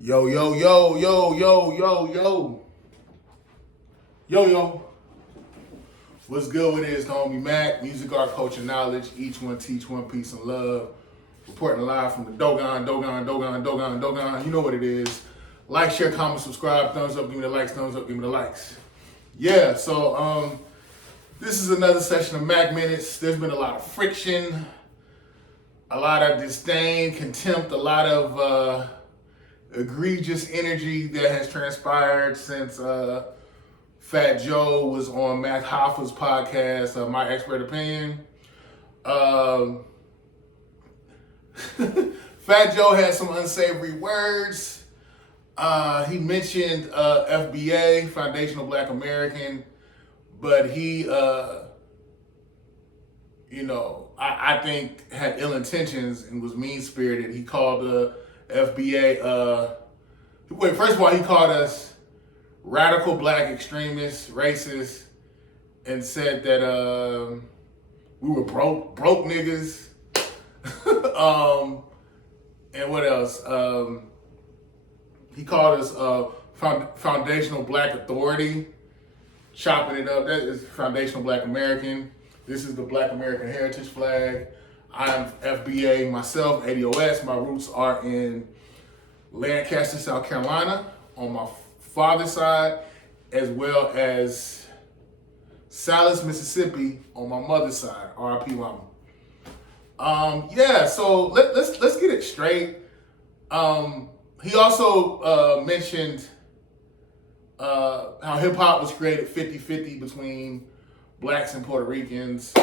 Yo, yo, yo, yo, yo, yo, yo. Yo, yo. What's good with it? It's the homie Mac, music, art, culture, knowledge. Each one teach one, peace and love. Reporting live from the Dogon. You know what it is. Like, share, comment, subscribe, thumbs up, give me the likes, thumbs up, give me the likes. Yeah, so this is another session of Mac Minutes. There's been a lot of friction, a lot of disdain, contempt, a lot of egregious energy that has transpired since Fat Joe was on Mac Hoffa's podcast, My Expert Opinion. Fat Joe had some unsavory words. He mentioned FBA, Foundational Black American, but he, I think had ill intentions and was mean-spirited. He called the FBA, first of all, he called us radical black extremists, racist, and said that we were broke niggas. And what else? He called us foundational black authority, chopping it up. That is foundational black American. This is the Black American Heritage flag. I'm FBA myself, ADOS. My roots are in Lancaster, South Carolina on my father's side, as well as Salis, Mississippi on my mother's side, RIP mama. So let's get it straight. He also mentioned how hip hop was created 50-50 between blacks and Puerto Ricans.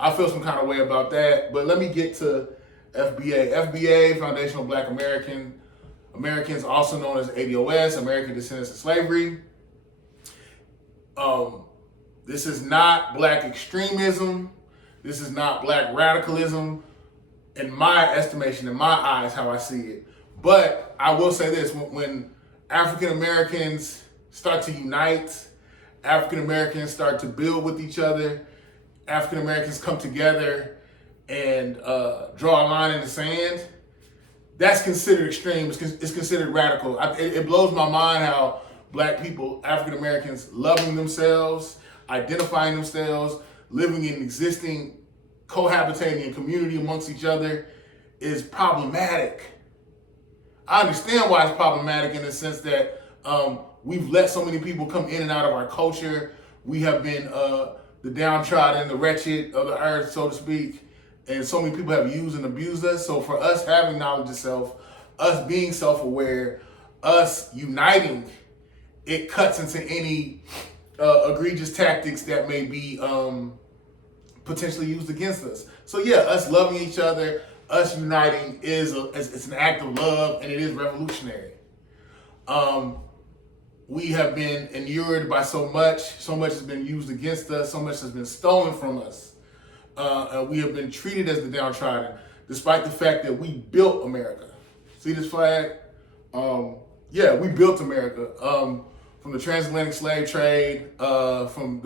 I feel some kind of way about that, but let me get to FBA. FBA, Foundational Black American. Americans, also known as ADOS, American Descendants of Slavery. This is not black extremism. This is not black radicalism. In my estimation, in my eyes, how I see it. But I will say this, when African Americans start to unite, African Americans start to build with each other, African Americans come together and draw a line in the sand, that's considered extreme. It's considered radical. It blows my mind how black people, African Americans, loving themselves, identifying themselves, living in existing, cohabitating in community amongst each other is problematic. I understand why it's problematic in the sense that we've let so many people come in and out of our culture. We have been the downtrodden, the wretched of the earth, so to speak. And so many people have used and abused us. So for us having knowledge of self, us being self-aware, us uniting, it cuts into any egregious tactics that may be potentially used against us. So yeah, us loving each other, us uniting it's an act of love, and it is revolutionary. We have been inured by so much has been used against us, so much has been stolen from us. We have been treated as the downtrodden, despite the fact that we built America. See this flag? We built America. From the transatlantic slave trade, when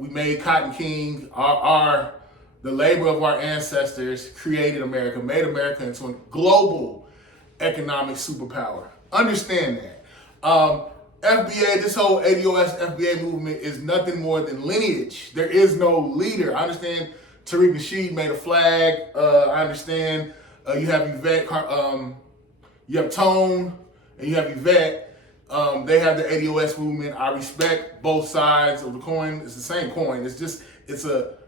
we made Cotton King, the labor of our ancestors created America, made America into a global economic superpower. Understand that. FBA, this whole ADOS FBA movement is nothing more than lineage. There is no leader. I understand Tariq Nasheed made a flag. I understand you have Yvette, you have Tone, and you have Yvette. They have the ADOS movement. I respect both sides of the coin. It's the same coin. It's a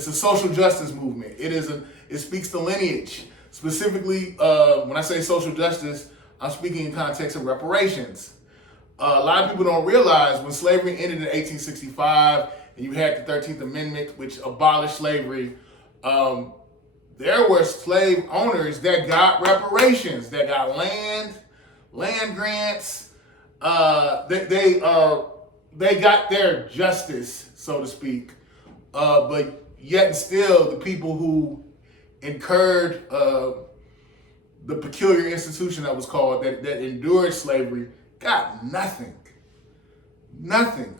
social justice movement. It speaks to lineage. Specifically, when I say social justice, I'm speaking in context of reparations. A lot of people don't realize when slavery ended in 1865 and you had the 13th Amendment, which abolished slavery, there were slave owners that got reparations, that got land grants. They got their justice, so to speak. But yet and still, the people who incurred the peculiar institution that was called, that endured slavery, got nothing.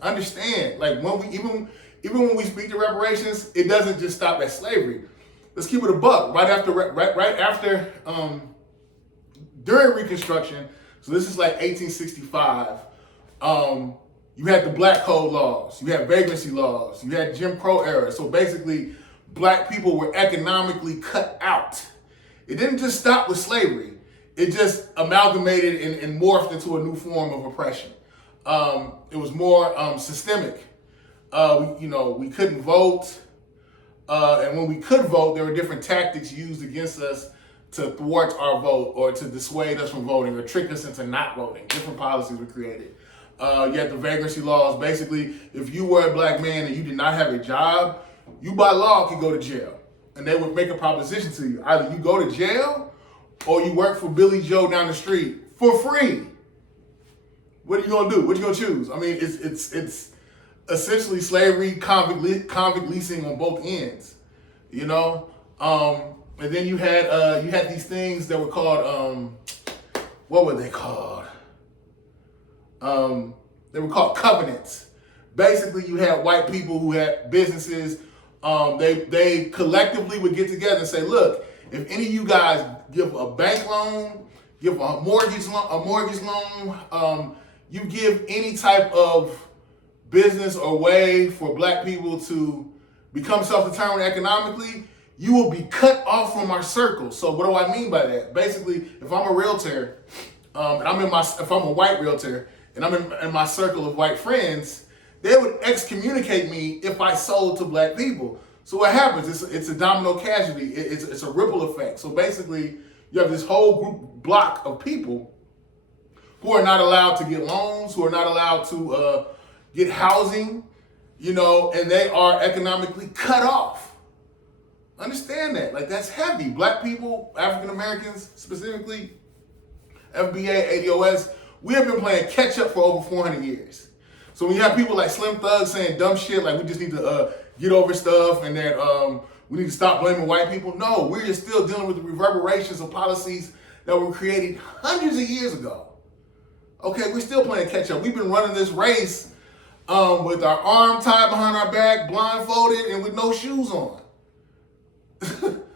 Understand? Like even when we speak to reparations, it doesn't just stop at slavery. Let's keep it a buck. Right after during Reconstruction, so this is like 1865, you had the Black Code laws, you had vagrancy laws, you had Jim Crow era. So basically, black people were economically cut out. It didn't just stop with slavery. It just amalgamated and morphed into a new form of oppression. It was more systemic. We couldn't vote. And when we could vote, there were different tactics used against us to thwart our vote or to dissuade us from voting or trick us into not voting. Different policies were created. You had the vagrancy laws. Basically, if you were a black man and you did not have a job, you by law could go to jail. And they would make a proposition to you. Either you go to jail or you work for Billy Joe down the street for free. What are you gonna do? What are you gonna choose? I mean, it's essentially slavery, convict leasing on both ends, you know. And then you had these things that were called what were they called? They were called covenants. Basically, you had white people who had businesses. They collectively would get together and say, look, if any of you guys give a bank loan, give a mortgage loan, you give any type of business or way for black people to become self-determined economically, you will be cut off from our circle. So what do I mean by that? Basically, if I'm a realtor, if I'm a white realtor and I'm in my circle of white friends, they would excommunicate me if I sold to black people. So what happens? It's a domino casualty. It's a ripple effect. So basically, you have this whole block of people who are not allowed to get loans, who are not allowed to get housing, and they are economically cut off. Understand that. Like, that's heavy. Black people, African Americans specifically, FBA, ADOS, we have been playing catch up for over 400 years. So when you have people like Slim Thug saying dumb shit like we just need to get over stuff and that we need to stop blaming white people, no, we're just still dealing with the reverberations of policies that were created hundreds of years ago. Okay, we're still playing catch up. We've been running this race with our arm tied behind our back, blindfolded, and with no shoes on.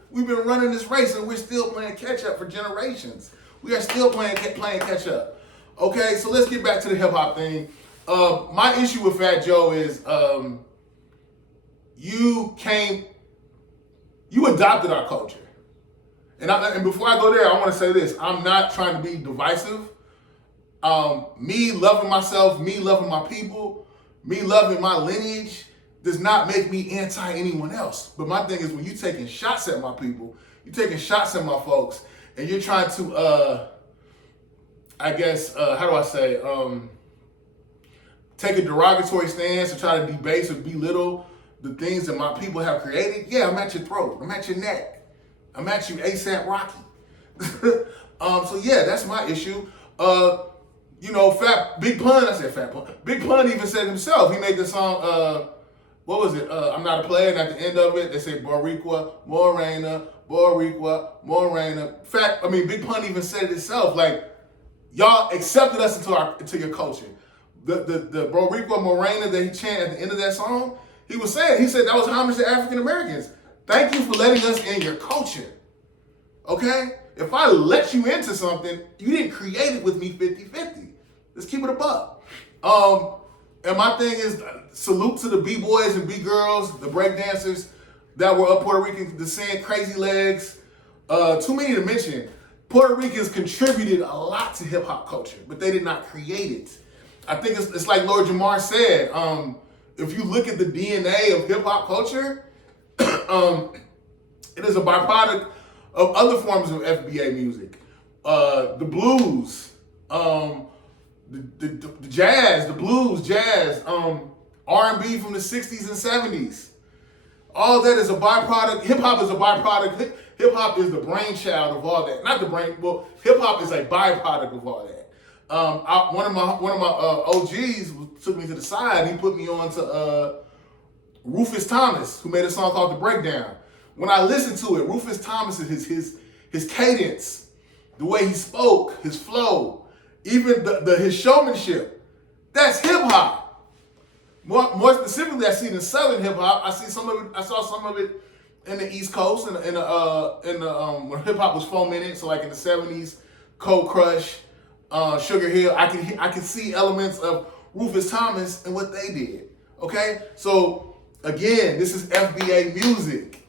We've been running this race and we're still playing catch up for generations. We are still playing catch up. Okay, so let's get back to the hip hop thing. My issue with Fat Joe is you adopted our culture. And before I go there, I want to say this. I'm not trying to be divisive. Me loving myself, me loving my people, me loving my lineage does not make me anti anyone else. But my thing is, when you're taking shots at my people, you're taking shots at my folks, and you're trying to, take a derogatory stance and try to debase or belittle the things that my people have created, yeah, I'm at your throat. I'm at your neck. I'm at you ASAP Rocky. So yeah, that's my issue. Big Pun even said himself, he made the song, what was it? I'm Not a Player, and at the end of it, they say Boricua, Morena, Boricua, Morena. Big Pun even said it himself, like, y'all accepted us into your culture. The Boricua Morena that he chanted at the end of that song, he said that was homage to African Americans. Thank you for letting us in your culture. Okay? If I let you into something, you didn't create it with me 50-50. Let's keep it a buck. And my thing is, salute to the B-boys and B-girls, the breakdancers that were of Puerto Rican descent, Crazy Legs. Too many to mention. Puerto Ricans contributed a lot to hip-hop culture, but they did not create it. I think it's like Lord Jamar said, if you look at the DNA of hip-hop culture, it is a byproduct of other forms of FBA music. The blues, the jazz, the blues, jazz, R&B from the 60s and 70s. All that is a byproduct. Hip-hop is a byproduct. Hip-hop is the brainchild of all that. Hip-hop is a byproduct of all that. One of my OGs took me to the side and he put me on to Rufus Thomas, who made a song called The Breakdown. When I listened to it, Rufus Thomas, his cadence, the way he spoke, his flow, even his showmanship, that's hip hop. More specifically, I see it in Southern hip hop. I saw some of it in the East Coast, when hip hop was fomented. So like in the 70s, Cold Crush, Sugar Hill. I can see elements of Rufus Thomas and what they did. Okay, so again, this is FBA music.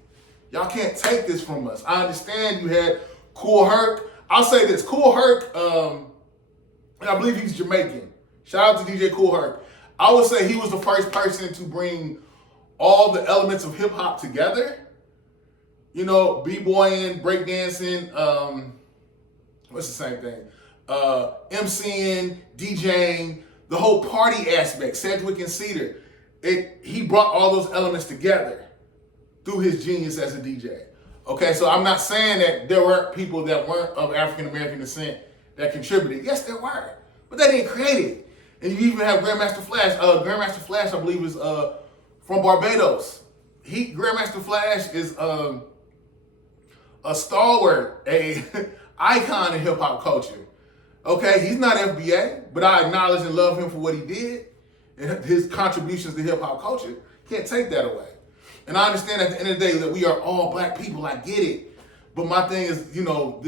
Y'all can't take this from us. I understand you had Kool Herc. I'll say this, Kool Herc, and I believe he's Jamaican. Shout out to DJ Kool Herc. I would say he was the first person to bring all the elements of hip hop together. You know, b-boying, breakdancing, what's the same thing? MCing, DJing, the whole party aspect, Sedgwick and Cedar. He brought all those elements together through his genius as a DJ. Okay, so I'm not saying that there weren't people that weren't of African American descent that contributed. Yes, there were, but they didn't create it. And you even have Grandmaster Flash. Grandmaster Flash, I believe, is from Barbados. Grandmaster Flash is a stalwart, a icon in hip hop culture. Okay, he's not FBA, but I acknowledge and love him for what he did and his contributions to hip hop culture. Can't take that away. And I understand at the end of the day that we are all black people. I get it. But my thing is, you know,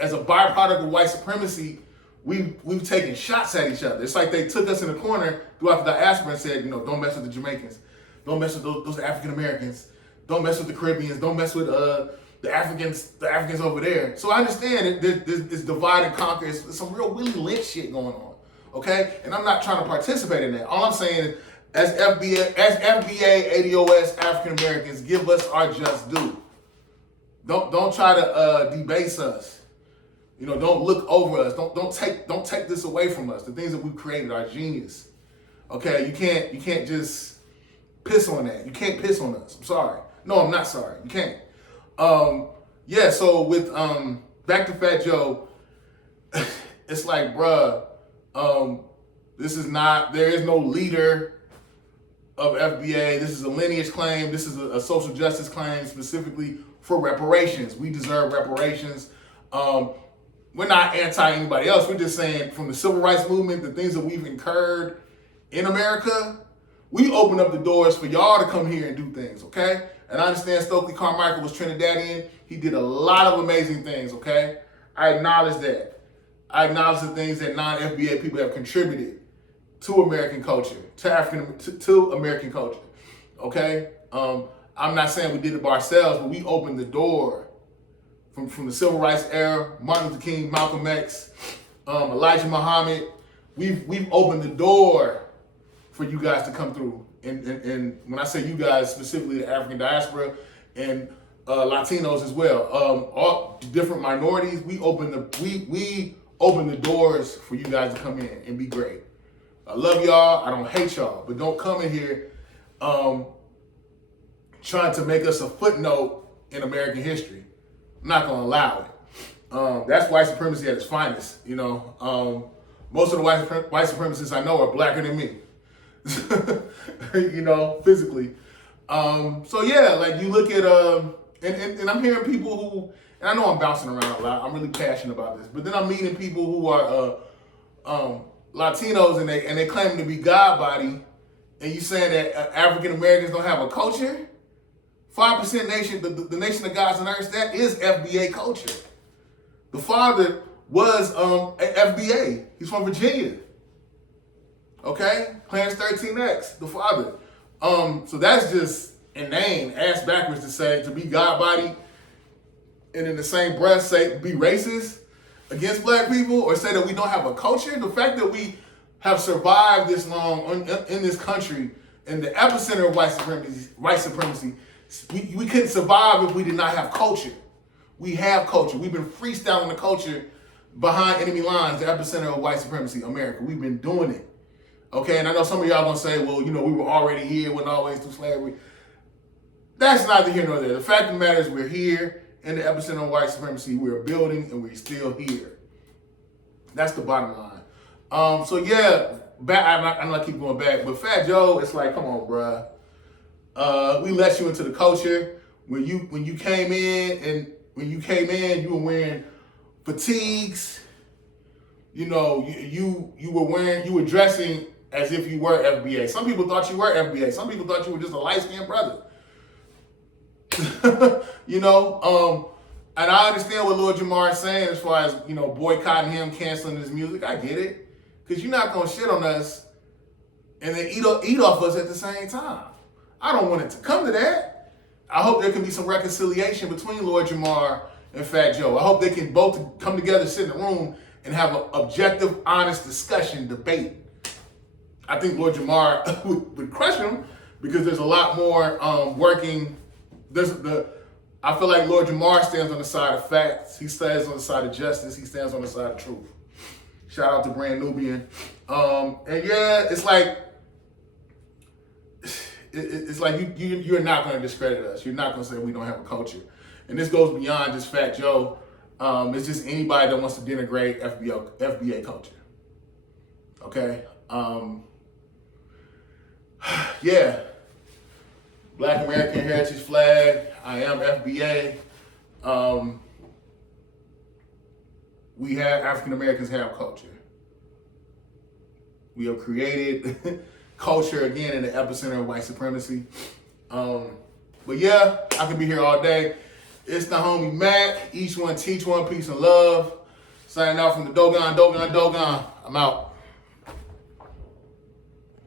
as a byproduct of white supremacy, we've taken shots at each other. It's like they took us in a corner throughout the diaspora and said, you know, don't mess with the Jamaicans. Don't mess with those African Americans. Don't mess with the Caribbeans. Don't mess with the Africans over there. So I understand it's divide and conquer. It's some real Willie Lynch shit going on. Okay? And I'm not trying to participate in that. All I'm saying is, as FBA, ADOS, African Americans, give us our just due. Don't try to debase us. You know, don't look over us. Don't take this away from us. The things that we've created are genius. Okay, you can't just piss on that. You can't piss on us. I'm sorry. No, I'm not sorry. You can't. Yeah. So with back to Fat Joe, it's like, bruh, there is no leader of FBA. This is a lineage claim. This is a social justice claim specifically for reparations. We deserve reparations. We're not anti anybody else. We're just saying from the civil rights movement, the things that we've incurred in America, we open up the doors for y'all to come here and do things, okay? And I understand Stokely Carmichael was Trinidadian. He did a lot of amazing things, okay? I acknowledge that. I acknowledge the things that non-FBA people have contributed to American culture, to American culture, okay? I'm not saying we did it by ourselves, but we opened the door from the civil rights era, Martin Luther King, Malcolm X, Elijah Muhammad. We've opened the door for you guys to come through. And when I say you guys, specifically the African diaspora and Latinos as well, all different minorities, we open the doors for you guys to come in and be great. I love y'all. I don't hate y'all, but don't come in here trying to make us a footnote in American history. I'm not gonna allow it. That's white supremacy at its finest. You know, most of the white supremacists I know are blacker than me. You know, physically. So yeah, like you look at and I'm hearing people who, and I know I'm bouncing around a lot. I'm really passionate about this, but then I'm meeting people who are Latinos and they claim to be God body, and you saying that African Americans don't have a culture. 5% nation, the nation of gods and earth, that is FBA culture. The father was FBA. He's from Virginia. Okay? Clarence 13X, the father. So that's just inane, ass backwards to say, to be God body and in the same breath say be racist against black people or say that we don't have a culture. The fact that we have survived this long in this country in the epicenter of white supremacy, we couldn't survive if we did not have culture. We have culture. We've been freestyling the culture behind enemy lines, the epicenter of white supremacy, America. We've been doing it. Okay, and I know some of y'all gonna say, well, you know, we were already here, went always through slavery. That's neither here nor there. The fact of the matter is we're here in the epicenter of white supremacy. We're building and we're still here. That's the bottom line. So yeah, I'm not keep going back, but Fat Joe, it's like, come on, bruh. We let you into the culture. When you came in, you were wearing fatigues. You know, you were dressing as if you were FBA. Some people thought you were FBA. Some people thought you were just a light-skinned brother. You know, And I understand what Lord Jamar is saying as far as, boycotting him, canceling his music. I get it. Because you're not going to shit on us and then eat off us at the same time. I don't want it to come to that. I hope there can be some reconciliation between Lord Jamar and Fat Joe. I hope they can both come together, sit in a room, and have an objective, honest discussion, debate. I think Lord Jamar would crush him because there's a lot more working. I feel like Lord Jamar stands on the side of facts. He stands on the side of justice. He stands on the side of truth. Shout out to Brand Nubian. And yeah, it's like you're not going to discredit us. You're not going to say we don't have a culture. And this goes beyond just Fat Joe. It's just anybody that wants to denigrate FBA culture. Okay? Yeah. Black American Heritage Flag. I am FBA. African Americans have culture. We have created culture again in the epicenter of white supremacy. But yeah, I could be here all day. It's the homie Mac. Each one teach one, peace and love. Signing out from the Dogon. I'm out.